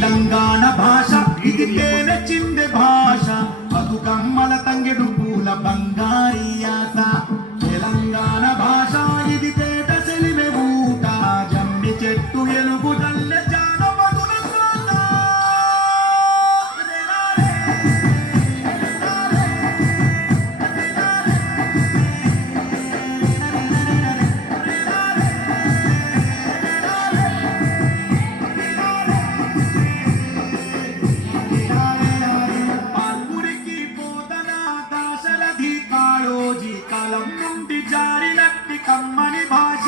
తెలంగాణ భాష ఇది తేనె చిందె భాష బతుకమ్మల తంగెడు పూల బంగారి ఆశ తెలంగాణ భాష ఇది తేట సెలిమె ఊట జమ్మి చెట్టు ఎలుగు జల్లె జానపదుల శ్వాస కాలం నుండి జారినట్టి కమ్మని భాష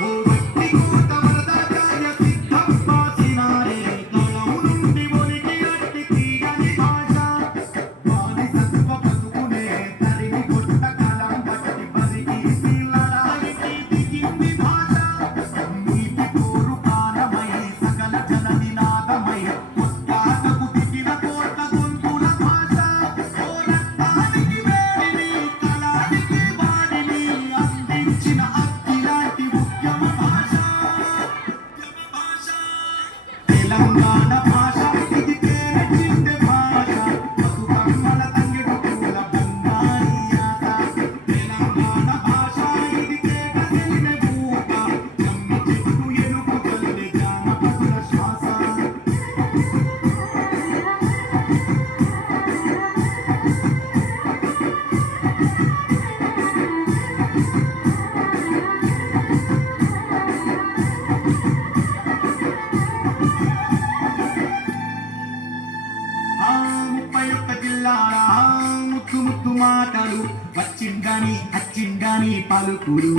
ఓ వ్యక్తి కూత వరదాచార్య సిద్ధంపాసినారే కాలం నుండి ఒలికినట్టి తీయని భాష వారి సత్వ బతుకునే తరిమి కొట్ట కాలం బట్టి బలికి శీలడానికి దిగింది భాష నీటి కోరు కాలమై సకల జల నినాదమై కొట్టాటకు దిగిన కోట గొంతుల భాష ఓ రక్తానికి వేడిని కళానికి వాడిని అందించిన అక్కిలాంటి ఉద్యమ భాష తెలంగాణ భాష ఇది తేనె చిందె భాష బతుకమ్మల తంగెడు పూల బంగారి ఆశ తెలంగాణ భాష ఇది తేట సెలిమె ఊట జమ్మి చెట్టు ఎలుగు జల్లె జానపదుల శ్వాస ఆ 31 జిల్లాల ముత్తు ముత్తు మాటలు వచ్చిందని అచ్చిందని పలుకులు